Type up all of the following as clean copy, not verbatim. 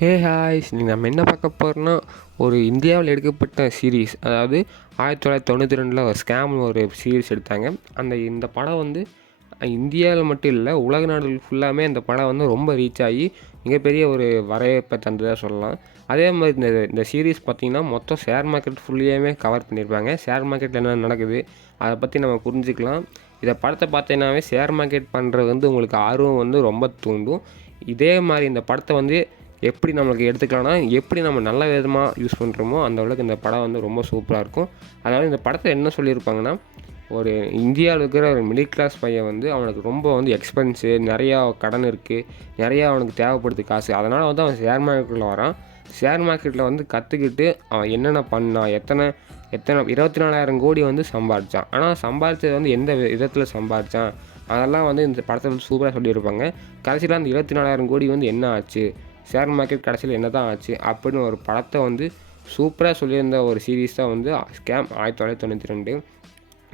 ஹாய்ஸ் நீங்கள் நம்ம என்ன பார்க்க போகிறோன்னா ஒரு இந்தியாவில் எடுக்கப்பட்ட சீரீஸ். அதாவது 1992 ஒரு ஸ்கேம்னு ஒரு சீரீஸ் எடுத்தாங்க. இந்த படம் வந்து இந்தியாவில் மட்டும் இல்லை, உலக நாடுகள் ஃபுல்லாமே இந்த படம் வந்து ரொம்ப ரீச் ஆகி மிகப்பெரிய ஒரு வரவேற்பை தந்ததாக சொல்லலாம். அதே மாதிரி இந்த சீரீஸ் பார்த்திங்கன்னா மொத்தம் ஷேர் மார்க்கெட் ஃபுல்லியாகவே கவர் பண்ணியிருப்பாங்க. ஷேர் மார்க்கெட்டில் என்ன நடக்குது அதை பற்றி நம்ம புரிஞ்சுக்கலாம். இதை படத்தை பார்த்தீங்கன்னாவே ஷேர் மார்க்கெட் பண்ணுறது வந்து உங்களுக்கு ஆர்வம் வந்து ரொம்ப தூண்டும். இதே மாதிரி இந்த படத்தை வந்து எப்படி நம்மளுக்கு எடுத்துக்கலாம்னா, எப்படி நம்ம நல்ல விதமாக யூஸ் பண்ணுறோமோ அந்த அளவுக்கு இந்த படம் வந்து ரொம்ப சூப்பராக இருக்கும். அதாவது இந்த படத்தை என்ன சொல்லியிருப்பாங்கன்னா, ஒரு இந்தியாவில் இருக்கிற ஒரு மிடில் கிளாஸ் பையன் வந்து அவனுக்கு ரொம்ப வந்து எக்ஸ்பென்ஸு, நிறையா கடன் இருக்குது, நிறையா அவனுக்கு தேவைப்படுது காசு. அதனால் வந்து அவன் ஷேர் மார்க்கெட்டில் வரான். ஷேர் மார்க்கெட்டில் வந்து கற்றுக்கிட்டு அவன் என்னென்ன பண்ணான், எத்தனை 24,000 கோடி வந்து சம்பாதிச்சான். ஆனால் சம்பாதிச்சது வந்து எந்த விதத்தில் சம்பாதிச்சான் அதெல்லாம் வந்து இந்த படத்தில் வந்து சூப்பராக சொல்லியிருப்பாங்க. கடைசியில் அந்த 24,000 கோடி வந்து என்ன ஆச்சு, ஷேர் மார்க்கெட் கடைசியில் என்ன தான் ஆச்சு அப்படின்னு ஒரு படத்தை வந்து சூப்பராக சொல்லியிருந்த ஒரு சீரீஸ் தான் வந்து ஸ்கேம் 1992.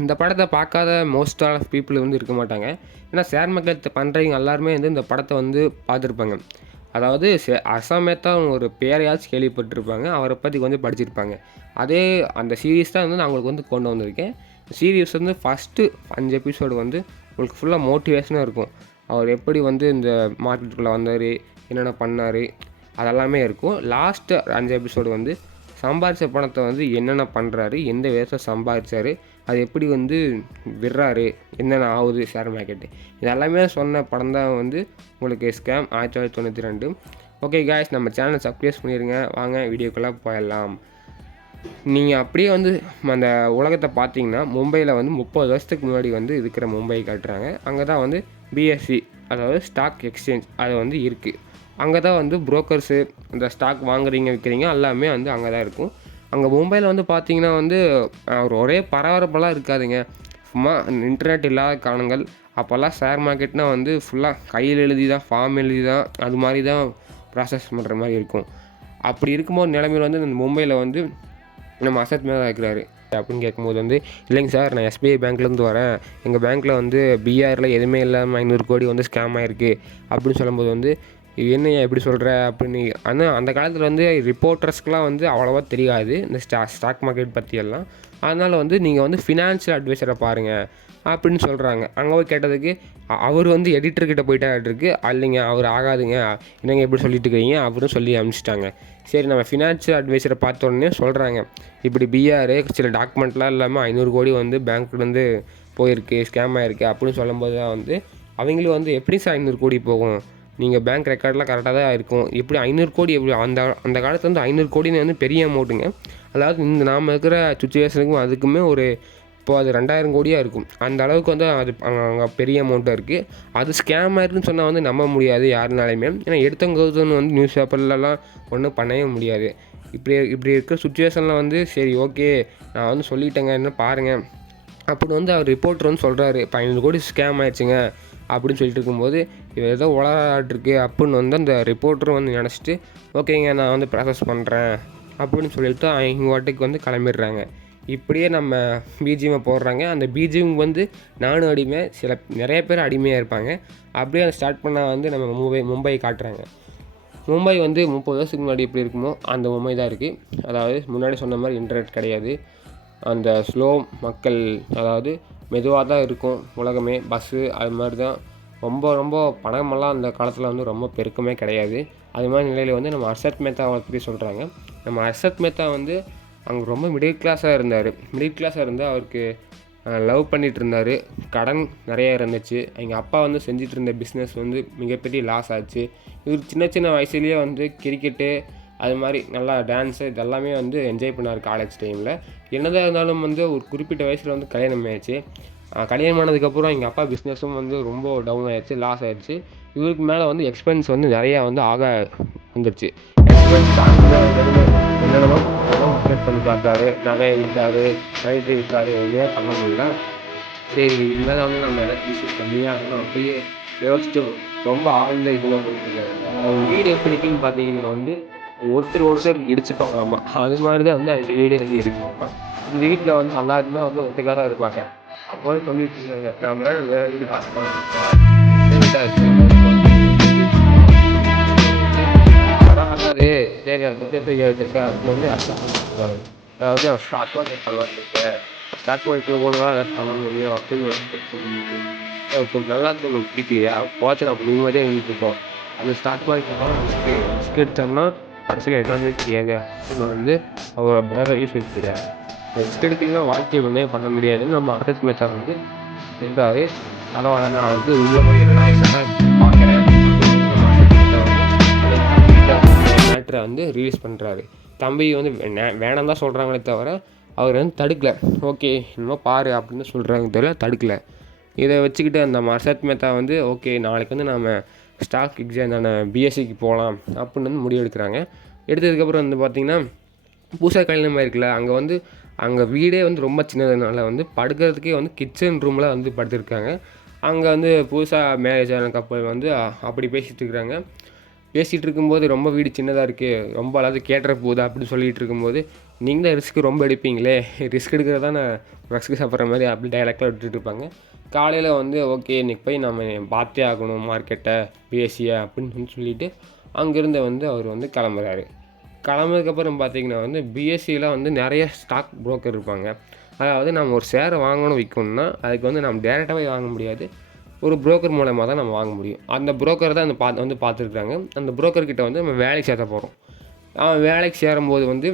இந்த படத்தை பார்க்காத மோஸ்ட் ஆஃப் பீப்புள் வந்து இருக்க மாட்டாங்க. ஏன்னா ஷேர் மார்க்கெட் பண்ணுறவங்க எல்லாருமே வந்து இந்த படத்தை வந்து பார்த்துருப்பாங்க. அதாவது அசாமேத்தா ஒரு பேரையாச்சும் கேள்விப்பட்டிருப்பாங்க, அவரை பற்றி கொஞ்சம் படிச்சிருப்பாங்க. அதே அந்த சீரீஸ் தான் வந்து நான் உங்களுக்கு வந்து கொண்டு வந்திருக்கேன். சீரீஸ் வந்து ஃபஸ்ட்டு 5 எபிசோடு வந்து உங்களுக்கு ஃபுல்லாக மோட்டிவேஷனாக இருக்கும். அவர் எப்படி வந்து இந்த மார்க்கெட்டுக்குள்ளே வந்தார், என்னென்ன பண்ணார் அதெல்லாமே இருக்கும். லாஸ்ட்டு 5 எபிசோடு வந்து சம்பாதிச்ச பணத்தை வந்து என்னென்ன பண்ணுறாரு, எந்த விதத்தில் சம்பாதிச்சார், அது எப்படி வந்து விடுறாரு, என்னென்ன ஆகுது ஷேர் மார்க்கெட்டு, இதெல்லாமே சொன்ன படம் தான் வந்து உங்களுக்கு ஸ்கேம் 1992. ஓகே காய்ஸ், நம்ம சேனலை சப்ஸ்கிரைப் பண்ணிடுங்க. வாங்க வீடியோக்குள்ளே போயிடலாம். நீங்கள் அப்படியே வந்து அந்த உலகத்தை பார்த்தீங்கன்னா, மும்பையில் வந்து 30 வருஷத்துக்கு முன்னாடி வந்து இருக்கிற மும்பை காட்டுறாங்க. அங்கே தான் வந்து பிஎஸ்சி, அதாவது ஸ்டாக் எக்ஸ்சேஞ்ச் அது வந்து இருக்குது. அங்கே தான் வந்து புரோக்கர்ஸு, இந்த ஸ்டாக் வாங்குறீங்க விற்கிறீங்க எல்லாமே வந்து அங்கே தான் இருக்கும். அங்கே மும்பையில் வந்து பார்த்திங்கன்னா வந்து ஒரே பரபரப்பெல்லாம் இருக்காதுங்க. சும்மா இன்டர்நெட் இல்லாத காலங்கள். அப்போல்லாம் ஷேர் மார்க்கெட்னால் வந்து ஃபுல்லாக கையில் எழுதி தான், ஃபார்ம் எழுதி தான், அது மாதிரி தான் ப்ராசஸ் பண்ணுற மாதிரி இருக்கும். அப்படி இருக்கும்போது நிலைமையில் வந்து இந்த மும்பையில் வந்து நம்ம அசத் மேலே இருக்கிறாரு அப்படின்னு கேட்கும்போது வந்து, இல்லைங்க சார், நான் எஸ்பிஐ பேங்க்லேருந்து வரேன், எங்கள் பேங்க்கில் வந்து பிஆரில் எதுவுமே இல்லாமல் 500 கோடி வந்து ஸ்கேம் ஆகிருக்கு அப்படின்னு சொல்லும்போது வந்து, இது என்னையா எப்படி சொல்கிற அப்படின்னு. ஆனால் அந்த காலத்தில் வந்து ரிப்போர்ட்டர்ஸ்க்கெலாம் வந்து அவ்வளோவா தெரியாது இந்த ஸ்டாக் மார்க்கெட் பற்றியெல்லாம். அதனால் வந்து நீங்கள் வந்து ஃபினான்ஷியல் அட்வைஸரை பாருங்கள் அப்படின்னு சொல்கிறாங்க. அங்கே போய் கேட்டதுக்கு அவர் வந்து எடிட்டர்கிட்ட போயிட்டாருக்கு. இல்லைங்க அவர் ஆகாதுங்க, என்னங்க எப்படி சொல்லிட்டு இருக்கிறீங்க அப்படின்னு சொல்லி அனுப்பிச்சிட்டாங்க. சரி, நம்ம ஃபினான்ஷியல் அட்வைஸரை பார்த்த உடனே சொல்கிறாங்க, இப்படி பிஆர் சில டாக்குமெண்ட்லாம் இல்லாமல் 500 கோடி வந்து பேங்க்லேருந்து போயிருக்கு, ஸ்கேம் ஆகிருக்கு அப்படின்னு சொல்லும்போது தான் வந்து அவங்களும் வந்து எப்படி சார் 500 கோடி போகும், நீங்கள் பேங்க் ரெக்கார்டெலாம் கரெக்டாக தான் இருக்கும், எப்படி 500 கோடி எப்படி அந்த காலத்தில் வந்து 500 கோடின்னு வந்து பெரிய அமௌண்ட்டுங்க. அதாவது இந்த நாம் இருக்கிற சுச்சுவேஷனுக்கும் அதுக்குமே இப்போது அது 2,000 கோடியாக இருக்கும். அந்த அளவுக்கு வந்து அது அங்கே பெரிய அமௌண்ட்டாக இருக்குது. அது ஸ்கேம் ஆயிருக்குன்னு சொன்னால் வந்து நம்ப முடியாது யாருனாலையுமே. ஏன்னா எடுத்தவங்கன்னு வந்து நியூஸ் பேப்பர்லலாம் ஒன்றும் பண்ணவே முடியாது. இப்படி இருக்கிற சுச்சுவேஷனில் வந்து சரி ஓகே நான் வந்து சொல்லிட்டேங்க, என்ன பாருங்கள் அப்படின்னு வந்து அவர் ரிப்போர்ட்டர் வந்து சொல்கிறாரு, இப்போ 500 கோடி ஸ்கேம் ஆயிடுச்சுங்க அப்படின்னு சொல்லிட்டு இருக்கும்போது, இவர் ஏதோ உளறாட்டிருக்கு அப்படின்னு வந்து அந்த ரிப்போர்ட்டரும் வந்து நினச்சிட்டு, ஓகேங்க நான் வந்து ப்ராசஸ் பண்ணுறேன் அப்படின்னு சொல்லிட்டு அவங்க வாட்டுக்கு வந்து கிளம்பிடுறாங்க. இப்படியே நம்ம பிஜிஎம்மை போடுறாங்க. அந்த பிஜிஎம் வந்து நானும் அடிமை, நிறைய பேர் அடிமையாக இருப்பாங்க. அப்படியே அதை ஸ்டார்ட் பண்ணால் வந்து நம்ம மும்பை காட்டுறாங்க. மும்பை வந்து 30 வருஷத்துக்கு முன்னாடி எப்படி இருக்குமோ அந்த மும்பை தான் இருக்குது. அதாவது முன்னாடி சொன்ன மாதிரி இன்டர்நெட் கிடையாது, அந்த ஸ்லோ மக்கள், அதாவது மெதுவாக தான் இருக்கும் உலகமே, பஸ்ஸு அது மாதிரி தான். ரொம்ப பணமெல்லாம் அந்த காலத்தில் வந்து ரொம்ப பெருக்கமே கிடையாது. அது மாதிரி நிலையில் வந்து நம்ம ஹர்ஷத் மேத்தாவை பற்றி சொல்கிறாங்க. நம்ம ஹர்ஷத் மேத்தா வந்து அங்கே ரொம்ப மிடில் கிளாஸாக இருந்து அவருக்கு லவ் பண்ணிகிட்டு இருந்தார். கடன் நிறையா இருந்துச்சு. எங்கள் அப்பா வந்து செஞ்சிட்டு இருந்த பிஸ்னஸ் வந்து மிகப்பெரிய லாஸ் ஆச்சு. இவர் சின்ன வயசுலேயே வந்து கிரிக்கெட்டு அது மாதிரி நல்லா டான்ஸு இதெல்லாமே வந்து என்ஜாய் பண்ணார் காலேஜ் டைமில். என்னதான் இருந்தாலும் வந்து ஒரு குறிப்பிட்ட வயசில் வந்து கல்யாணம் ஆயிடுச்சு. கல்யாணம் ஆனதுக்கப்புறம் எங்கள் அப்பா பிஸ்னஸும் வந்து ரொம்ப டவுன் ஆகிடுச்சு, லாஸ் ஆகிடுச்சு. இவருக்கு மேலே வந்து எக்ஸ்பென்ஸ் வந்து நிறையா வந்து வந்துடுச்சு. என்னென்னமோ பிஸ்னஸ் பண்ணி பார்த்தாரு, நகை விற்றாரு, சைட்டு விற்றாரு, எதுவுமே பண்ண முடியல. சரி இனிமேல் வந்து நம்ம எதாவது பிஸ்னஸ் பண்ணியாக அப்படியே யோசிச்சு ரொம்ப ஆழ்ந்த இதில் போயிட்டுருக்காரு. அவங்க வீடு எப்படி இருக்குன்னு பார்த்தீங்கன்னா வந்து ஒருத்தர் இடிச்சுப்பாங்க. ஆமாம், அது மாதிரி தான் வந்து அந்த வீடு வந்து இருக்குமா. இந்த வீட்டில் வந்து எல்லாருமே வந்து ஒருத்தக்காக தான் இருப்பாங்க. அப்போ சொல்லிட்டு இருக்காங்க, நம்ம வேறு வீடு பார்த்துக்கலாம். சரி அது வந்து வந்து அதாவது ஸ்டார்ட் பண்ணி சொல்லிட்டு ஸ்டார்ட் பண்ணிட்டு போனா சொல்ல முடியும் அப்படின்னு கொஞ்சம் நல்லா இருக்கு பிடிக்கலையா போச்சு நம்ம நிம்மதியாக எழுதிட்டு இருக்கோம். அது ஸ்டார்ட் பண்ணி ரிஸ்க் எடுத்தோம்னா கடைசியில் எல்லாமே தெரியாது அப்படின்னு வந்து அவரோட பேரரையும் சொல்லிக்கிறார். ரிஸ்க் எடுத்தீங்கன்னா வாழ்க்கை ஒன்றே பண்ண முடியாதுன்னு நம்ம அடுத்த மேட்சா வந்து இருந்தாரு. பரவாயில்ல நான் வந்து உள்ள போய் பார்க்குறேன் மேட்ரை வந்து ரிலீஸ் பண்ணுறாரு. தம்பி வந்து வேணாம் தான் சொல்கிறாங்களே தவிர அவர் வந்து தடுக்கலை. ஓகே இன்னும் பாரு அப்படின்னு சொல்கிறாங்க தவிர தடுக்கலை. இதை வச்சுக்கிட்டு அந்த ஹர்ஷத் மேத்தா வந்து ஓகே நாளைக்கு வந்து நாம் ஸ்டாக் எக்ஸாம் பிஎஸ்சிக்கு போகலாம் அப்படின்னு வந்து முடிவு எடுக்கிறாங்க. எடுத்ததுக்கப்புறம் வந்து பார்த்திங்கன்னா புதுசாக கல்யாணம் இருக்குல்ல, அங்கே வந்து அங்கே வீடே வந்து ரொம்ப சின்னதுனால வந்து படுக்கிறதுக்கே வந்து கிச்சன் ரூமில் வந்து படுத்துருக்காங்க. அங்கே வந்து புதுசாக மேரேஜ் ஆன கப்பல் வந்து அப்படி பேசிகிட்டு இருக்கிறாங்க. பேசிகிட்டு இருக்கும்போது ரொம்ப வீடு சின்னதாக இருக்குது, ரொம்ப அதாவது கேட்டுற போகுது அப்படின்னு சொல்லிகிட்டு இருக்கும்போது நீங்கள் தான் ரிஸ்க் ரொம்ப எடுப்பீங்களே, ரிஸ்க் எடுக்கிறதா நான் ரஸ்க்கு சாப்பிட்ற மாதிரி அப்படி டைலாக்லாம் விட்டுட்டு இருப்பாங்க. காலையில் வந்து ஓகே இன்றைக்கி போய் நம்ம பார்த்தே ஆகணும் மார்க்கெட்டை பிஎஸ்சியை அப்படின்னு சொல்லிவிட்டு அங்கேருந்து வந்து அவர் வந்து கிளம்புறாரு. கிளம்புறதுக்கப்புறம் பார்த்திங்கன்னா வந்து பிஎஸ்சியில் வந்து நிறைய ஸ்டாக் புரோக்கர் இருப்பாங்க. அதாவது நம்ம ஒரு ஷேரை வாங்கணும் விற்கணும்னா அதுக்கு வந்து நம்ம டேரெக்டாகவே வாங்க முடியாது, ஒரு புரோக்கர் மூலமாக தான் நம்ம வாங்க முடியும். அந்த புரோக்கர் தான் வந்து பார்த்துருக்குறாங்க. அந்த புரோக்கர்கிட்ட வந்து நம்ம வேலைக்கு சேர்த்த போகிறோம். வேலைக்கு சேரும்போது வந்து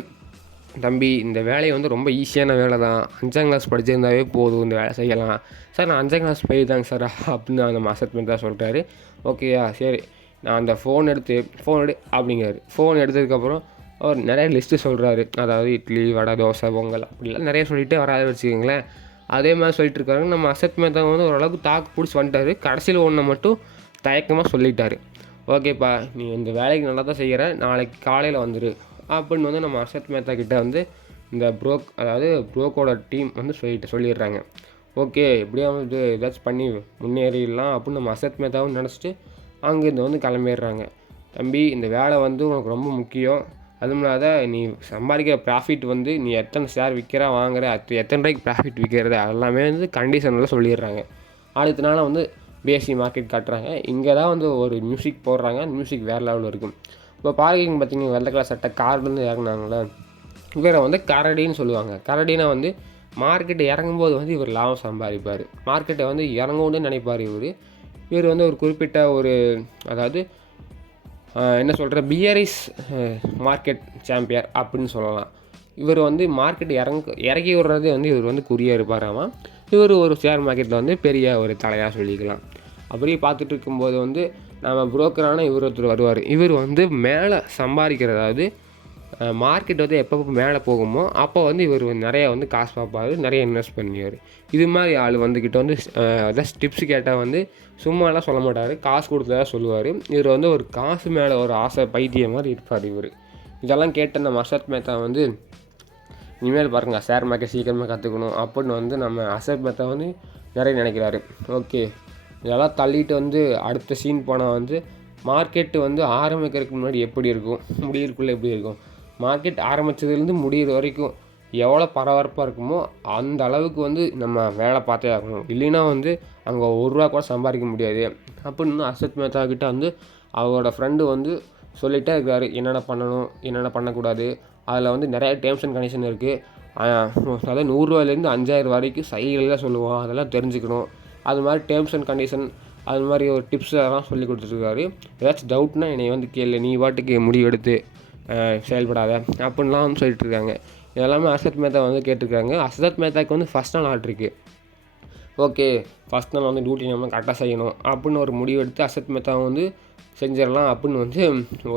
தம்பி இந்த வேலையை வந்து ரொம்ப ஈஸியான வேலை தான், 5ஆம் கிளாஸ் படிச்சிருந்தாவே போதும் இந்த வேலை செய்யலாம். சார் நான் 5ஆம் கிளாஸ் போய்தாங்க சார் அப்படின்னு அந்த அசட் பண்ணி தான் சொல்கிறாரு. ஓகேயா சரி நான் அந்த ஃபோன் எடு அப்படிங்கிறாரு. ஃபோன் எடுத்ததுக்கப்புறம் அவர் நிறைய லிஸ்ட்டு சொல்கிறாரு. அதாவது இட்லி வடை தோசை பொங்கல் அப்படிலாம் நிறைய சொல்லிவிட்டு வராது வச்சுக்கோங்களேன். அதே மாதிரி சொல்லிட்டு இருக்காங்க. நம்ம அசத் மேத்தா வந்து ஓரளவுக்கு தாக்கு பிடிச்சி வந்துட்டார். கடைசியில் ஒன்றை மட்டும் தயக்கமாக சொல்லிட்டார். ஓகேப்பா நீ இந்த வேலைக்கு நல்லா தான் செய்கிற, நாளைக்கு காலையில் வந்துடு அப்படின்னு வந்து நம்ம அசத் மேத்தா கிட்டே வந்து இந்த அதாவது புரோக்கோட டீம் வந்து சொல்லிடுறாங்க. ஓகே எப்படியா வந்து ஏதாச்சும் பண்ணி முன்னேறிடலாம் அப்படின்னு நம்ம அசத் மேத்தாவும் நினச்சிட்டு அங்கேருந்து வந்து கிளம்பிடுறாங்க. தம்பி இந்த வேலை வந்து உனக்கு ரொம்ப முக்கியம், அதுவும் இல்லாத நீ சம்பாதிக்கிற ப்ராஃபிட் வந்து நீ எத்தனை ஷேர் விற்கிற வாங்குற எத்தனை ரூபாய்க்கு ப்ராஃபிட் விற்கிறது எல்லாமே வந்து கண்டிஷனில் சொல்லிடுறாங்க. அடுத்த நாள் வந்து பிஎஸ்சி மார்க்கெட் காட்டுறாங்க. இங்கே தான் வந்து ஒரு மியூசிக் போடுறாங்க. அந்த மியூசிக் வேறு லெவலில் இருக்கும். இப்போ பார்க்கிங் பார்த்திங்கன்னா வெள்ளை கலர் சட்டை கார்லேருந்து இறங்குனாங்களே இவரை வந்து கரடின்னு சொல்லுவாங்க. கரடினா வந்து மார்க்கெட்டை இறங்கும்போது வந்து இவர் லாபம் சம்பாதிப்பார், மார்க்கெட்டை வந்து இறங்கணுன்னு நினைப்பார். இவர் வந்து ஒரு குறிப்பிட்ட ஒரு அதாவது என்ன சொல்கிற பியரிஸ் மார்க்கெட் சாம்பியர் அப்படின்னு சொல்லலாம். இவர் வந்து மார்க்கெட் இறக்கி விடுறது வந்து இவர் வந்து குறியாக இருப்பாராமா. இவர் ஒரு ஷேர் மார்க்கெட்டில் வந்து பெரிய ஒரு தலையாக சொல்லிக்கலாம். அப்படியே பார்த்துட்டு இருக்கும்போது வந்து நம்ம புரோக்கரான இவர் ஒருத்தர் வருவார். இவர் வந்து மேலே சம்பாதிக்கிறது, அதாவது மார்க்கெட் வந்து எப்போ மேலே போகுமோ அப்போ வந்து இவர் நிறையா வந்து காசு பார்ப்பார், நிறைய இன்வெஸ்ட் பண்ணுவார். இது மாதிரி ஆள் வந்துக்கிட்ட வந்து அதான் டிப்ஸ் கேட்டால் வந்து சும்மாலாம் சொல்ல மாட்டார், காசு கொடுத்ததாக சொல்லுவார். இவர் வந்து ஒரு காசு மேலே ஒரு ஆசை பைத்தியம் மாதிரி இருப்பார் இவர். இதெல்லாம் கேட்ட நம்ம அசத் மேத்தா வந்து இனிமேல் பாருங்கள் ஷேர் மார்க்கெட் சீக்கிரமாக கற்றுக்கணும் அப்படின்னு வந்து நம்ம அசத் மேத்தா வந்து நிறைய நினைக்கிறாரு. ஓகே இதெல்லாம் தள்ளிட்டு வந்து அடுத்த சீன் போனால் வந்து மார்க்கெட்டு வந்து ஆரம்பிக்கிறதுக்கு முன்னாடி எப்படி இருக்கும், முடியறதுக்குள்ளே எப்படி இருக்கும், மார்க்கெட் ஆரம்பித்ததுலேருந்து முடிகிற வரைக்கும் எவ்வளோ பரபரப்பாக இருக்குமோ அந்த அளவுக்கு வந்து நம்ம வேலை பார்த்தே ஆகணும். இல்லைன்னா வந்து அங்கே ரூபா கூட சம்பாதிக்க முடியாது அப்படின்னு அசத் மேத்தா கிட்ட வந்து அவரோட ஃப்ரெண்டு வந்து சொல்லிகிட்டே இருக்காரு. என்னென்ன பண்ணணும் என்னென்ன பண்ணக்கூடாது, அதில் வந்து நிறைய டேர்ம்ஸ் அண்ட் கண்டிஷன் இருக்குது. அதாவது 100 ரூபாயிலேருந்து 5000 வரைக்கும் சைடுலாம் சொல்லுவோம், அதெல்லாம் தெரிஞ்சுக்கணும். அது மாதிரி டேர்ம்ஸ் அண்ட் கண்டிஷன் அது மாதிரி ஒரு டிப்ஸ் அதெல்லாம் சொல்லி கொடுத்துருக்காரு. ஏதாச்சும் டவுட்னா என்னை வந்து கேளு, நீ பாட்டுக்கு முடிவு எடுத்து செயல்படாத அப்படின்லாம் வந்து சொல்லிட்டு இருக்காங்க. இதெல்லாமே அசத் மேத்தா வந்து கேட்டிருக்காங்க. அசத் மேத்தாக்கு வந்து ஃபஸ்ட் நாள் ஆர்ட்ருக்கு. ஓகே ஃபஸ்ட் நாள் வந்து டியூட்டி நம்ம கரெக்டாக செய்யணும் அப்படின்னு ஒரு முடிவு எடுத்து அசத் மேத்தா வந்து செஞ்சிடலாம் அப்படின்னு வந்து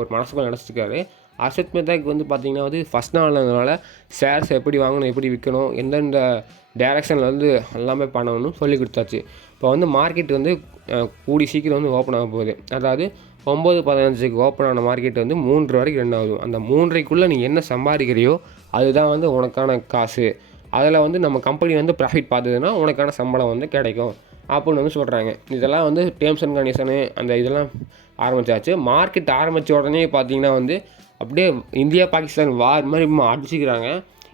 ஒரு மனசுக்குள்ள நினச்சிருக்காரு. அசத் மேத்தாக்கு வந்து பார்த்திங்கன்னா வந்து ஃபஸ்ட் நாள்னால ஷேர்ஸ் எப்படி வாங்கணும் எப்படி விற்கணும் எந்தெந்த டைரெக்ஷனில் வந்து எல்லாமே பண்ணணும்னு சொல்லி கொடுத்தாச்சு. இப்போ வந்து மார்க்கெட் வந்து கூடி சீக்கிரம் வந்து ஓப்பன் ஆக போகுது. அதாவது 9:15க்கு ஓப்பன் ஆன மார்க்கெட் வந்து 3 வரைக்கும் ரன் ஆகும். அந்த 3:30க்குள்ளே நீ என்ன சம்பாதிக்கிறியோ அதுதான் வந்து உனக்கான காசு. அதில் வந்து நம்ம கம்பெனி வந்து ப்ராஃபிட் பார்த்ததுன்னா உனக்கான சம்பளம் வந்து கிடைக்கும் அப்படின்னு வந்து சொல்கிறாங்க. இதெல்லாம் வந்து டேர்ம்ஸ் அண்ட் கண்டிஷனு அந்த இதெல்லாம் ஆரம்பித்தாச்சு. மார்க்கெட் ஆரம்பித்த உடனே பார்த்திங்கன்னா வந்து அப்படியே இந்தியா பாகிஸ்தான் வார் மாதிரி அடிச்சுக்கிறாங்க.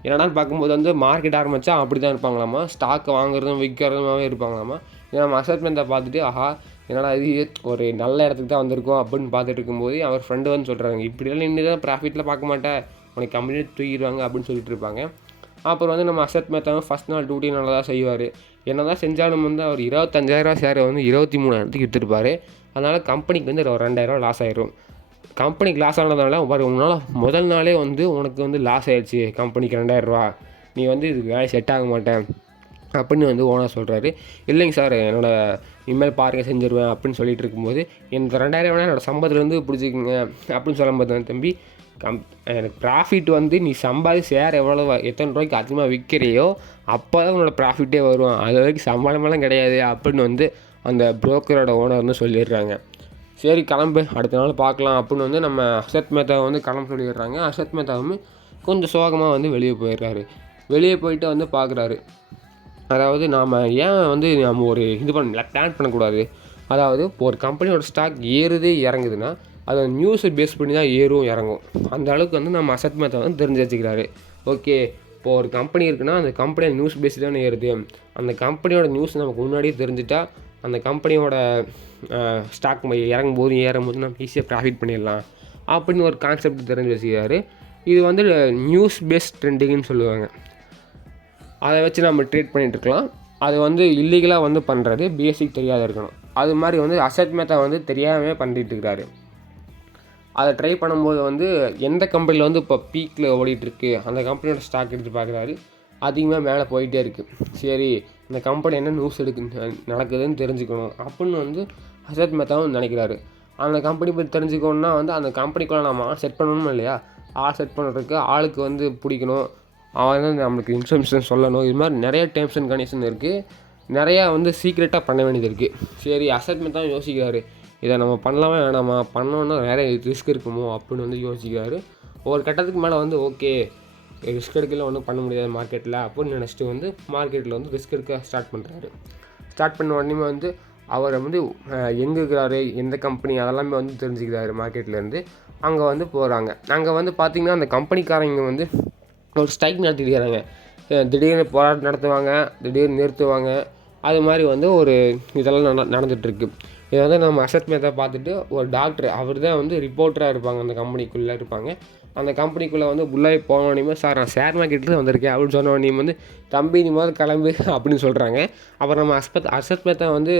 என்னடான்னு பார்க்கும்போது வந்து மார்க்கெட் ஆரம்பித்தா அப்படி தான் இருப்பாங்களாமா, ஸ்டாக் வாங்குறதும் விற்கிறதுமாவே இருப்பாங்களாமா. நம்ம அசட் மேத்தா பார்த்துட்டு ஆஹா என்னடா இது ஒரு நல்ல இடத்துக்கு தான் வந்திருக்கோம் அப்படின்னு பார்த்துட்டு இருக்கும்போது அவர் ஃப்ரெண்டு வந்து சொல்கிறாங்க, இப்படிலாம் நின்று தான் ப்ராஃபிட்டில் பார்க்க மாட்டேன், உனக்கு கம்பெனியை தூக்கிடுவாங்க அப்படின்னு சொல்லிட்டு இருப்பாங்க. அப்புறம் வந்து நம்ம அசத் மேத்தாவும் ஃபஸ்ட் நாள் டியூட்டி நல்லா தான் செய்வார். என்ன தான் செஞ்சாலும் வந்து அவர் 25,000 ஷேரை வந்து 23,000க்கு விற்றுருப்பார். அதனால் கம்பெனிக்கு வந்து ஒரு 2,000 லாஸ் ஆயிரும். கம்பெனிக்கு லாஸ் ஆனதுனால உன்னால் முதல் நாளே வந்து உனக்கு வந்து லாஸ் ஆகிடுச்சு, கம்பெனிக்கு 2,000 நீ வந்து இதுக்கு வேலை செட் ஆக மாட்டேன் அப்படின்னு வந்து ஓனர் சொல்கிறாரு. இல்லைங்க சார், என்னோடய இனிமேல் பாருங்கள் செஞ்சுருவேன் அப்படின்னு சொல்லிட்டு இருக்கும்போது, இந்த 2,000 வேணால் என்னோடய சம்பளத்துலேருந்து பிடிச்சிக்கங்க அப்படின்னு சொல்லும்போது, தம்பி எனக்கு ப்ராஃபிட் வந்து நீ ஷேர் எவ்வளோ எத்தனை ரூபாய்க்கு அதிகமாக விற்கிறியோ அப்போ தான் உன்னோட ப்ராஃபிட்டே வரும், அது வரைக்கும் சம்பளமெல்லாம் கிடையாது அப்படின்னு வந்து அந்த புரோக்கரோட ஓனர் வந்து சொல்லிடுறாங்க. சரி கிளம்பு, அடுத்த நாள் பார்க்கலாம் அப்படின்னு வந்து நம்ம அசத் மேத்தாவை வந்து கிளம்ப சொல்லிடுறாங்க. அசத் மேத்தாவும் கொஞ்சம் சோகமாக வந்து வெளியே போயிடுறாரு. வெளியே போயிட்டு வந்து பார்க்குறாரு, அதாவது நாம் ஏன் வந்து நம்ம ஒரு பிளான் பண்ணக்கூடாது. அதாவது இப்போ ஒரு கம்பெனியோட ஸ்டாக் ஏறுது இறங்குதுன்னா அதை நியூஸை பேஸ் பண்ணி தான் ஏறும் இறங்கும். அந்த அளவுக்கு வந்து நம்ம அசத் மேத்தா வந்து தெரிஞ்சு வச்சுக்கிறாரு. ஓகே, இப்போது ஒரு கம்பெனி இருக்குன்னா அந்த கம்பெனியோட நியூஸ் பேஸ் தானே ஏறுது, அந்த கம்பெனியோட நியூஸ் நமக்கு முன்னாடியே தெரிஞ்சுட்டா அந்த கம்பெனியோட ஸ்டாக் இறங்கும்போது ஏறும்போது நம்ம ஈஸியாக ப்ராஃபிட் பண்ணிடலாம் அப்படின்னு ஒரு கான்செப்ட் தெரிஞ்சு வச்சுக்கிறாரு. இது வந்து நியூஸ் பேஸ்ட் ட்ரெண்டிங்னு சொல்லுவாங்க. அதை வச்சு நம்ம ட்ரீட் பண்ணிகிட்ருக்கலாம். அது வந்து இல்லீகலாக வந்து பண்ணுறது, பேசிக் தெரியாத இருக்கணும். அது மாதிரி வந்து அசத் மேத்தா வந்து தெரியாமல் பண்ணிகிட்ருக்கிறாரு. அதை ட்ரை பண்ணும்போது வந்து எந்த கம்பெனியில் வந்து இப்போ பீக்கில் ஓடிட்டுருக்கு அந்த கம்பெனியோட ஸ்டாக் எடுத்து பார்க்குறாரு, அதிகமாக மேலே போயிட்டே இருக்குது. சரி, இந்த கம்பெனி என்ன நியூஸ் நடக்குதுன்னு தெரிஞ்சுக்கணும் அப்படின்னு வந்து அசத் மேத்தாவும் நினைக்கிறாரு. அந்த கம்பெனி பற்றி தெரிஞ்சுக்கணுன்னா வந்து அந்த கம்பெனிக்குள்ளே நம்ம செட் பண்ணணும் இல்லையா, செட் பண்ணுறதுக்கு ஆளுக்கு வந்து பிடிக்கணும், அவன் வந்து நம்மளுக்கு இன்ஃபர்மேஷன் சொல்லணும். இது மாதிரி நிறைய டேர்ம்ஸ் அண்ட் கண்டிஷன் இருக்குது, நிறையா வந்து சீக்ரெட்டாக பண்ண வேண்டியது இருக்குது. சரி, அசட் மேத்தாவும் யோசிக்கிறாரு, இதை நம்ம பண்ணலாமா வேணாமா, பண்ணோன்னா நிறைய ரிஸ்க் இருக்குமோ அப்படின்னு வந்து யோசிக்கிறாரு. ஒரு கட்டத்துக்கு மேலே வந்து ஓகே, ரிஸ்க் எடுக்கலாம், ஒன்றும் பண்ண முடியாது மார்க்கெட்டில் அப்படின்னு நினச்சிட்டு வந்து மார்க்கெட்டில் வந்து ரிஸ்க் எடுக்க ஸ்டார்ட் பண்ணுறாரு. ஸ்டார்ட் பண்ண உடனே வந்து அவரை வந்து எங்கே இருக்கிறாரு, எந்த கம்பெனி அதெல்லாமே வந்து தெரிஞ்சுக்கிறாரு மார்க்கெட்லேருந்து. அங்கே வந்து போகிறாங்க. அங்கே வந்து பார்த்திங்கன்னா அந்த கம்பெனிக்காரங்க வந்து ஒரு ஸ்ட்ரைக் நடத்திக்கிறாங்க. திடீர்னு போராட்டம் நடத்துவாங்க, திடீர்னு நிறுத்துவாங்க. அது மாதிரி வந்து ஒரு இதெல்லாம் நடந்துகிட்ருக்கு. இதை வந்து நம்ம அசத் மேத்தா பார்த்துட்டு ஒரு டாக்டர், அவர் தான் வந்து ரிப்போர்ட்டராக இருப்பாங்க, அந்த கம்பெனிக்குள்ளே இருப்பாங்க. அந்த கம்பெனிக்குள்ளே வந்து உள்ளே போனோடனே, சார் நான் ஷேர் மார்க்கெட்டில் வந்திருக்கேன் அப்படின்னு சொன்னோடனே வந்து, தம்பி நீ முதல்ல கிளம்பு அப்படின்னு சொல்கிறாங்க. அப்புறம் நம்ம அசத் மேத்தா வந்து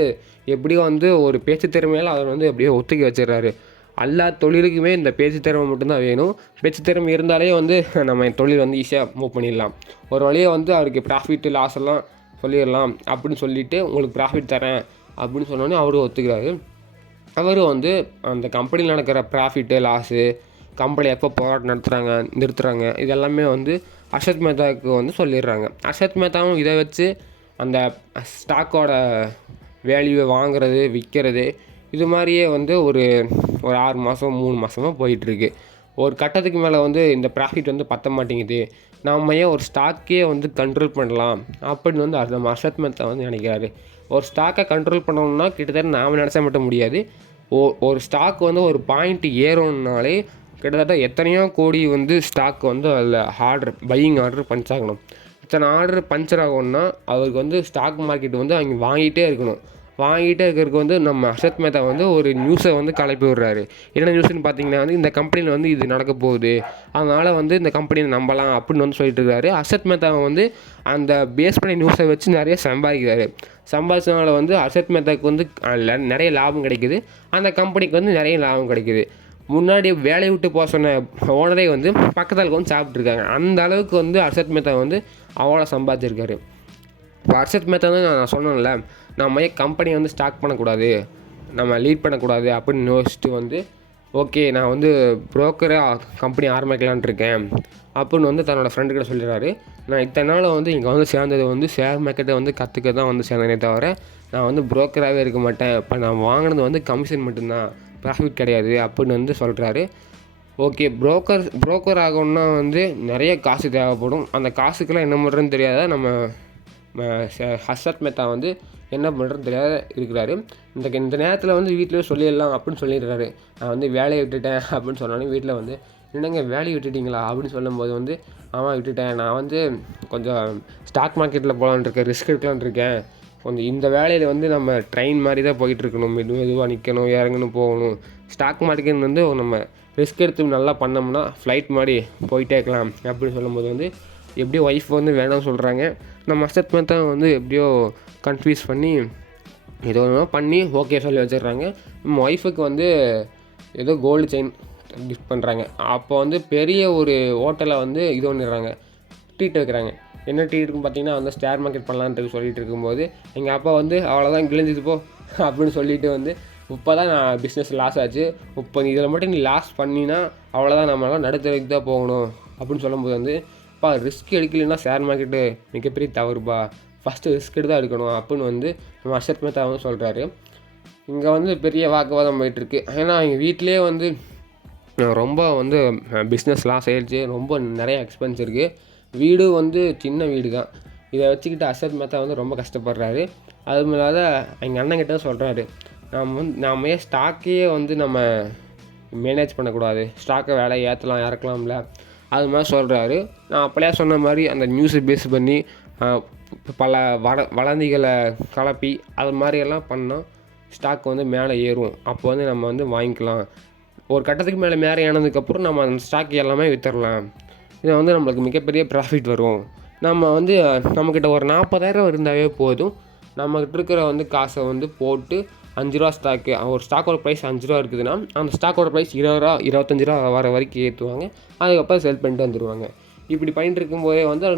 எப்படியோ வந்து ஒரு பேச்சு திறமையால் அவர் வந்து எப்படியோ ஒத்துக்கி வச்சிடறாரு. எல்லா தொழிலுக்குமே இந்த பேச்சு திறமை மட்டும்தான் வேணும். பேச்சு திறமை இருந்தாலே வந்து நம்ம தொழில் வந்து ஈஸியாக மூவ் பண்ணிடலாம். ஒரு வழியாக வந்து அவருக்கு ப்ராஃபிட்டு லாஸ் எல்லாம் சொல்லிடலாம் அப்படின்னு சொல்லிவிட்டு, உங்களுக்கு ப்ராஃபிட் தரேன் அப்படின்னு சொன்னோன்னே அவரும் ஒத்துக்கிறாரு. அவரும் வந்து அந்த கம்பெனியில் நடக்கிற ப்ராஃபிட்டு லாஸு, கம்பெனி எப்போ போராட்டம் நிறுத்துகிறாங்க இதெல்லாமே வந்து அசத் மேத்தாவுக்கு வந்து சொல்லிடுறாங்க. அசத் மேத்தாவும் இதை வச்சு அந்த ஸ்டாக்கோட வேல்யூவை வாங்குறது, விற்கிறது, இது மாதிரியே வந்து ஒரு 6 மாதம் 3 மாதமாக போயிட்டுருக்கு. ஒரு கட்டத்துக்கு மேலே வந்து இந்த ப்ராஃபிட் வந்து பற்ற மாட்டேங்குது, நம்ம ஏன் ஒரு ஸ்டாக்கே வந்து கண்ட்ரோல் பண்ணலாம் அப்படின்னு வந்து நம்ம அசத் மேத்தா வந்து நினைக்கிறாரு. ஒரு ஸ்டாக்கை கண்ட்ரோல் பண்ணணும்னா கிட்டத்தட்ட நாம் நினச்சா மட்டும் முடியாது. ஒரு ஸ்டாக் வந்து ஒரு பாயிண்ட் ஏறணுன்னாலே கிட்டத்தட்ட எத்தனையோ கோடி வந்து ஸ்டாக் வந்து அதில் பையிங் ஆர்டர் பஞ்ச் ஆகணும். இத்தனை ஆர்டர் பஞ்சர் ஆகணும்னா அவருக்கு வந்து ஸ்டாக் மார்க்கெட் வந்து அவங்க வாங்கிட்டே இருக்கணும். வாங்கிட்டே இருக்கிறதுக்கு வந்து நம்ம அசத் மேத்தா வந்து ஒரு நியூஸை வந்து கிளப்பி விடுறாரு. என்ன நியூஸ்ன்னு பார்த்தீங்கன்னா வந்து இந்த கம்பெனியில் வந்து இது நடக்க போகுது, அதனால் வந்து இந்த கம்பெனியை நம்பலாம் அப்படின்னு வந்து சொல்லிட்டு இருக்காரு. அசத் மேத்தாவை வந்து அந்த பேஸ் பண்ணி நியூஸை வச்சு நிறைய சம்பாதிக்கிறாரு. சம்பாதிச்சதுனால வந்து அசத் மேத்தாவுக்கு வந்து நிறைய லாபம் கிடைக்குது, அந்த கம்பெனிக்கு வந்து நிறைய லாபம் கிடைக்குது. முன்னாடி வேலையை விட்டு போக சொன்ன ஓனரே வந்து பக்கத்தில் வந்து சாப்பிட்ருக்காங்க. அந்த அளவுக்கு வந்து அசத் மேத்தா வந்து அவ்வளோ சம்பாதிச்சிருக்காரு. இப்போ அசத் மேத்தா வந்து நான் சொன்னேன்ல, நம்ம ஏன் கம்பெனியை வந்து ஸ்டாக் பண்ணக்கூடாது, நம்ம லீட் பண்ணக்கூடாது அப்படின்னு யோசிச்சுட்டு வந்து ஓகே நான் வந்து புரோக்கராக கம்பெனி ஆரம்பிக்கலான் இருக்கேன் அப்படின்னு வந்து தன்னோட ஃப்ரெண்டுக்கிட்ட சொல்லிடுறாரு. நான் இத்தனை நாள் வந்து இங்கே வந்து சேர்ந்தது வந்து ஷேர் மார்க்கெட்டை வந்து கற்றுக்க தான் வந்து சேர்ந்தனே தவிர நான் வந்து புரோக்கராகவே இருக்க மாட்டேன், இப்போ நான் வாங்கினது வந்து கமிஷன் மட்டும்தான், ப்ராஃபிட் கிடையாது அப்படின்னு வந்து சொல்கிறாரு. ஓகே, புரோக்கர் ஆகணும்னா வந்து நிறைய காசு தேவைப்படும். அந்த காசுக்கெல்லாம் என்ன பண்ணுறதுன்னு தெரியாத நம்ம அசத் மேத்தா வந்து என்ன பண்ணுறதுன்னு தெரியாத இருக்கிறாரு. இந்த நேரத்தில் வந்து வீட்டில் சொல்லிடலாம் அப்படின்னு சொல்லிடுறாரு. நான் வந்து வேலையை விட்டுட்டேன் அப்படின்னு சொன்னோன்னே வீட்டில் வந்து என்னங்க வேலையை விட்டுட்டிங்களா அப்படின்னு சொல்லும்போது வந்து ஆமாம் விட்டுட்டேன், நான் வந்து கொஞ்சம் ஸ்டாக் மார்க்கெட்டில் போகலான்னு இருக்கேன், ரிஸ்க் எடுக்கலான்னு இருக்கேன், கொஞ்சம் இந்த வேலையில் வந்து நம்ம ட்ரெயின் மாதிரி தான் போயிட்டுருக்கணும், மெதுவாக நிற்கணும், இறங்கணும், போகணும். ஸ்டாக் மார்க்கெட் வந்து நம்ம ரிஸ்க் எடுத்து நல்லா பண்ணோம்னா ஃப்ளைட் மாதிரி போயிட்டே இருக்கலாம் அப்படின்னு சொல்லும்போது வந்து எப்படியோ ஒய்ஃப் வந்து வேணாம்னு சொல்கிறாங்க. நம்ம அசத் மேத்தா வந்து எப்படியோ கன்ஃபியூஸ் பண்ணி ஏதோ ஒன்று பண்ணி ஓகே சொல்லி வச்சிடுறாங்க. நம்ம ஒய்ஃபுக்கு வந்து ஏதோ கோல்டு செயின் கிஃப்ட் பண்ணுறாங்க. அப்போ வந்து பெரிய ஒரு ஹோட்டலை வந்து இது பண்ணிடுறாங்க, ட்ரீட் வைக்கிறாங்க. என்ன ட்ரீட்டுன்னு பார்த்தீங்கன்னா வந்து ஷேர் மார்க்கெட் பண்ணலான்ட்டு சொல்லிட்டு இருக்கும்போது எங்கள் அப்பா வந்து அவ்வளோதான் கிழிஞ்சது போ அப்படின்னு சொல்லிட்டு வந்து இப்போ தான் நான் பிஸ்னஸ் லாஸ் ஆச்சு, இப்போ இதில் மட்டும் நீ லாஸ் பண்ணினா அவ்வளோதான், நம்மளாம் நடுத்தருக்கு தான் போகணும் அப்படின்னு சொல்லும்போது வந்து அப்பா ரிஸ்க் எடுக்கலைன்னா ஷேர் மார்க்கெட்டு மிகப்பெரிய தவறுப்பா, ஃபஸ்ட்டு ரிஸ்க் எடுத்து தான் எடுக்கணும் அப்படின்னு வந்து நம்ம அசத் மேத்தா வந்து சொல்கிறாரு. இங்கே வந்து பெரிய வாக்குவாதம் போயிட்டுருக்கு. ஏன்னா எங்கள் வீட்டிலே வந்து ரொம்ப வந்து பிஸ்னஸ் லாஸ் ஆகிடுச்சு, ரொம்ப நிறைய எக்ஸ்பென்ஸ் இருக்குது. வீடு வந்து சின்ன வீடு தான், இதை வச்சுக்கிட்டு அசத் மேத்தா வந்து ரொம்ப கஷ்டப்படுறாரு. அதுவும் இல்லாத எங்கள் அண்ணன்கிட்ட சொல்கிறாரு, நாம் ஏன் ஸ்டாக்கையே வந்து நம்ம மேனேஜ் பண்ணக்கூடாது, ஸ்டாக்கை வேலை ஏற்றலாம் இறக்கலாம்ல, அது மாதிரி சொல்கிறாரு. நான் அப்படியே சொன்ன மாதிரி அந்த நியூஸை பேஸ் பண்ணி பல வளர்ந்திகளை கலப்பி அது மாதிரியெல்லாம் பண்ணால் ஸ்டாக் வந்து மேலே ஏறும். அப்போ வந்து நம்ம வந்து வாங்கிக்கலாம். ஒரு கட்டத்துக்கு மேலே ஏறினதுக்கப்புறம் நம்ம அந்த ஸ்டாக் எல்லாமே விற்றுடலாம். இதை வந்து நம்மளுக்கு மிகப்பெரிய ப்ராஃபிட் வரும். நம்ம வந்து நம்மக்கிட்ட ஒரு 40,000 இருந்தாவே போதும். நம்மக்கிட்ட இருக்கிற வந்து காசை வந்து போட்டு 5 ரூபா ஸ்டாக்கு, ஒரு ஸ்டாக்கோட ப்ரைஸ் 5 ரூபா இருக்குதுன்னா அந்த ஸ்டாக்கோட ப்ரைஸ் 20 ரூபா 25 ரூபா வர வரைக்கும் ஏற்றுவாங்க. அதுக்கப்புறம் செல் பண்ணிட்டு வந்துடுவாங்க. இப்படி பண்ணிட்டு இருக்கும்போதே வந்து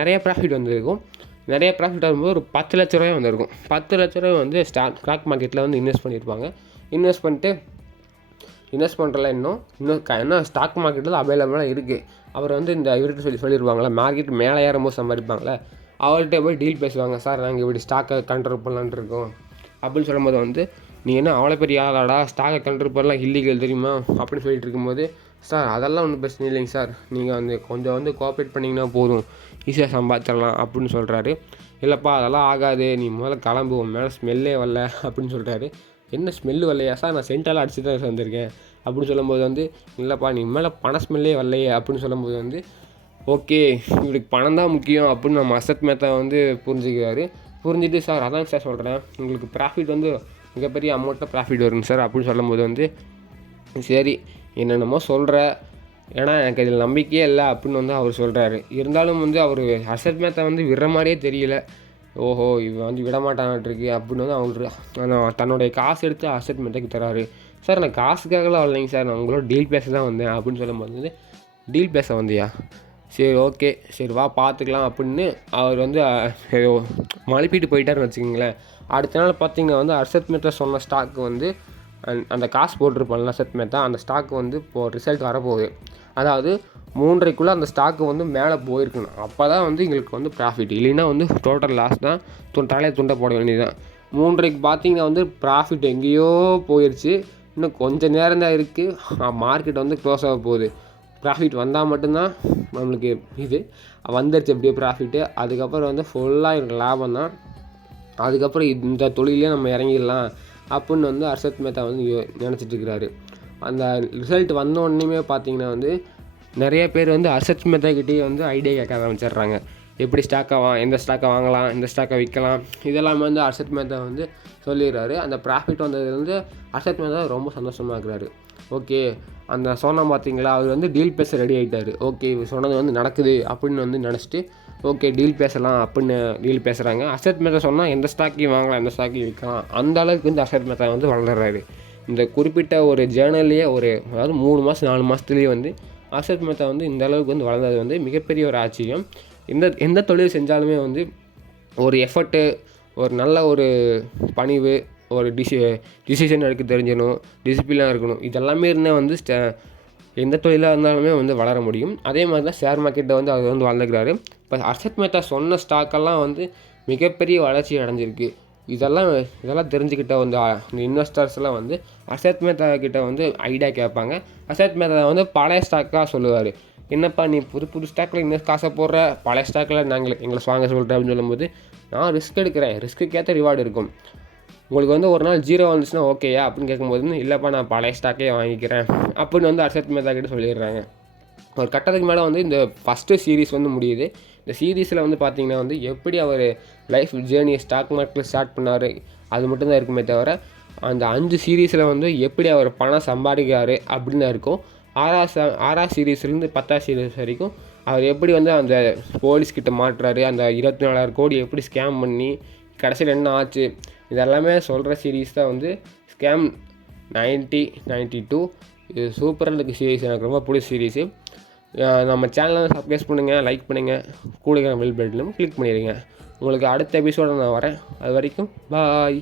நிறைய ப்ராஃபிட் வந்துருக்கும். நிறைய ப்ராஃபிட் வரும்போது ஒரு 10 லட்ச ரூபாய் வந்திருக்கும். 10 லட்ச ரூபாய் வந்து ஸ்டாக் மார்க்கெட்டில் வந்து இன்வெஸ்ட் பண்ணியிருப்பாங்க. இன்வெஸ்ட் பண்ணுறல இன்னும் ஸ்டாக் மார்க்கெட்டில் அவைலபிளாக இருக்குது. அவர் வந்து இந்த இவர்கிட்ட சொல்லிடுவாங்களே, மார்க்கெட் மேலே ஏறும்போது சம்பாதிப்பாங்களே, அவர்கிட்ட போய் டீல் பேசுவாங்க. சார் நாங்கள் இப்படி ஸ்டாக்கை கண்ட்ரோல் பண்ணலான்ட்டு இருக்கோம் அப்படின்னு சொல்லும்போது வந்து நீ என்ன அவ்வளோ பெரிய ஆளாடா, ஸ்டாக்கை கண்ட்ரோல் பண்ணலாம் இல்லீகல் தெரியுமா அப்படின்னு சொல்லிட்டு இருக்கும்போது, சார் அதெல்லாம் ஒன்றும் பிரச்சனை இல்லைங்க சார், நீங்கள் வந்து கொஞ்சம் வந்து கோஆப்ரேட் பண்ணிங்கன்னா போதும், ஈஸியாக சம்பாதிச்சிடலாம் அப்படின்னு சொல்கிறாரு. இல்லைப்பா அதெல்லாம் ஆகாது, நீ முதல்ல கிளம்பு, உன் மேலே ஸ்மெல்லே வரல அப்படின்னு சொல்கிறாரு. என்ன ஸ்மெல்லு வரலையா சார், நான் சென்டெல்லாம் அடிச்சு தான் வந்திருக்கேன் அப்படின்னு சொல்லும்போது வந்து இல்லைப்பா நீ மேலே பண ஸ்மெல்லே வரலையே அப்படின்னு சொல்லும்போது வந்து ஓகே இவருக்கு பணம் தான் முக்கியம் அப்படின்னு நம்ம அசத் மேத்தா வந்து புரிஞ்சுட்டு சார் அதான் சார் சொல்கிறேன், உங்களுக்கு ப்ராஃபிட் வந்து மிகப்பெரிய அமௌண்ட்டாக ப்ராஃபிட் வருங்க சார் அப்படின்னு சொல்லும்போது வந்து சரி என்னென்னமோ சொல்கிற, ஏன்னா எனக்கு இதில் நம்பிக்கையே இல்லை அப்படின்னு வந்து அவர் சொல்கிறாரு. இருந்தாலும் வந்து அவர் அசத் மேத்தா வந்து விடுற மாதிரியே தெரியல. ஓஹோ இவன் வந்து விடமாட்டான்ட்ருக்கு அப்படின்னு வந்து அவர் தன்னுடைய காசு எடுத்து அசட் மேத்தாக்கு தராரு. சார் நான் காசுக்காகலாம் வரலைங்க சார், நான் உங்களோட டீல் பேச தான் வந்தேன் அப்படின்னு சொல்லும்போது வந்து டீல் பேச வந்தியா, சரி ஓகே சரி வா பார்த்துக்கலாம் அப்படின்னு அவர் வந்து மழுப்பிட்டு போயிட்டாருன்னு வச்சுக்கிங்களேன். அடுத்த நாள் பார்த்திங்கன்னா வந்து அசத் மேத்தா சொன்ன ஸ்டாக்கு வந்து அந்த காசு போட்டிருப்பாங்கல்ல அசத் மேத்தா, அந்த ஸ்டாக்கு வந்து இப்போது ரிசல்ட் வரப்போகுது. அதாவது 3:30க்குள்ளே அந்த ஸ்டாக்கு வந்து மேலே போயிருக்கணும், அப்போ தான் வந்து எங்களுக்கு வந்து ப்ராஃபிட், இல்லைன்னா வந்து டோட்டல் லாஸ் தான், தலையை துண்டை போட வேண்டியது தான். 3:30க்கு பார்த்திங்கன்னா வந்து ப்ராஃபிட் எங்கேயோ போயிடுச்சு, இன்னும் கொஞ்சம் நேரம் தான் இருக்குது, மார்க்கெட் வந்து க்ளோஸ் ஆக போகுது. ப்ராஃபிட் வந்தால் மட்டும்தான் நம்மளுக்கு இது வந்துடுச்சு எப்படியோ ப்ராஃபிட்டு. அதுக்கப்புறம் வந்து ஃபுல்லாக எனக்கு லாபம் தான். அதுக்கப்புறம் இந்த தொழிலே நம்ம இறங்கிடலாம் அப்படின்னு வந்து அசத் மேத்தா வந்து நினச்சிட்டு இருக்கிறாரு. அந்த ரிசல்ட் வந்தோடனேயுமே பார்த்திங்கன்னா வந்து நிறைய பேர் வந்து அசத் மேத்தாக்கிட்டே வந்து ஐடியா கேட்க ஆரம்பிச்சிடுறாங்க. எப்படி எந்த ஸ்டாக்கை வாங்கலாம், எந்த ஸ்டாக்கை விற்கலாம், இதெல்லாமே வந்து அசத் மேத்தா வந்து சொல்லிடுறாரு. அந்த ப்ராஃபிட் வந்தது வந்து அசத் மேத்தா ரொம்ப சந்தோஷமாக இருக்கிறாரு. ஓகே அந்த சொன்னால் பார்த்தீங்களா, அவர் வந்து டீல் பேச ரெடி ஆகிட்டார். ஓகே இவர் சொன்னது வந்து நடக்குது அப்படின்னு வந்து நினச்சிட்டு ஓகே டீல் பேசலாம் அப்படின்னு டீல் பேசுகிறாங்க. அசத் மேத்தா சொன்னால் எந்த ஸ்டாக்கையும் வாங்கலாம், எந்த ஸ்டாக்கையும் விற்கலாம், அந்த அளவுக்கு வந்து அசத் மேத்தா வந்து வளர்றாரு. இந்த குறிப்பிட்ட ஒரு ஜேர்னல்லையே அதாவது 3 மாதம் 4 மாதத்துலேயே வந்து அசத் மேத்தா வந்து இந்த அளவுக்கு வந்து வளர்ந்தது வந்து மிகப்பெரிய ஒரு ஆச்சரியம். எந்த தொழில் செஞ்சாலுமே வந்து ஒரு எஃபர்ட்டு, ஒரு நல்ல ஒரு பணிவு, ஒரு டிசிஷன் எடுக்க தெரிஞ்சணும், டிசிப்ளினாக இருக்கணும், இதெல்லாமே இருந்தால் வந்து எந்த தொழிலாக இருந்தாலுமே வந்து வளர முடியும். அதே மாதிரி தான் ஷேர் மார்க்கெட்டை வந்து அவர் வந்து வளர்ந்துக்கிறாரு. இப்போ அசத் மேத்தா சொன்ன ஸ்டாக்கெல்லாம் வந்து மிகப்பெரிய வளர்ச்சி அடைஞ்சிருக்கு. இதெல்லாம் தெரிஞ்சுக்கிட்ட வந்து இந்த இன்வெஸ்டர்ஸ்லாம் வந்து அசத் மேத்தா கிட்ட வந்து ஐடியா கேட்பாங்க. அசத் மேத்தா வந்து பழைய ஸ்டாக்காக சொல்லுவார், என்னப்பா நீ புது ஸ்டாக்கில் இன்னும் காசை போடுற, பழைய ஸ்டாக்கில் எங்களை வாங்க சொல்கிறேன் அப்படின்னு சொல்லும்போது நான் ரிஸ்க் எடுக்கிறேன், ரிஸ்க்குக்கேற்ற ரிவார்டு இருக்கும், உங்களுக்கு வந்து ஒரு நாள் 0 வந்துச்சுன்னா ஓகேயா அப்படின்னு கேட்கும்போது இல்லைப்பா நான் பழைய ஸ்டாக்கே வாங்கிக்கிறேன் அப்படின்னு வந்து அசத் மேத்தா கிட்ட சொல்லிடுறாங்க. ஒரு கட்டத்துக்கு மேலே வந்து இந்த ஃபஸ்ட்டு சீரீஸ் வந்து முடியுது. இந்த சீரீஸில் வந்து பார்த்திங்கன்னா வந்து எப்படி அவர் லைஃப் ஜேர்னியை ஸ்டாக் மார்க்கெட்டில் ஸ்டார்ட் பண்ணார் அது மட்டும்தான் இருக்குமே தவிர, அந்த 5 சீரீஸில் வந்து எப்படி அவர் பணம் சம்பாதிக்கிறாரு அப்படின்னு தான் இருக்கும். 6ஆவது சீரீஸ்லேருந்து 10ஆவது சீரீஸ் வரைக்கும் அவர் எப்படி வந்து அந்த போலீஸ்கிட்ட மாட்டுறாரு, அந்த 24,000 கோடி எப்படி ஸ்கேம் பண்ணி கடைசியில் என்ன ஆச்சு, இதெல்லாமே சொல்கிற சீரீஸ் தான் வந்து ஸ்கேம் 92. இது சூப்பராக இருக்குது சீரீஸ், எனக்கு ரொம்ப பிடிச்ச சீரீஸு. நம்ம சேனலை சப்ஸ்கிரைப் பண்ணுங்கள், லைக் பண்ணுங்கள், கூட பெல் பட்டனும் கிளிக் பண்ணிடுங்க. உங்களுக்கு அடுத்த எபிசோட நான் வரேன். அது வரைக்கும் பாய்.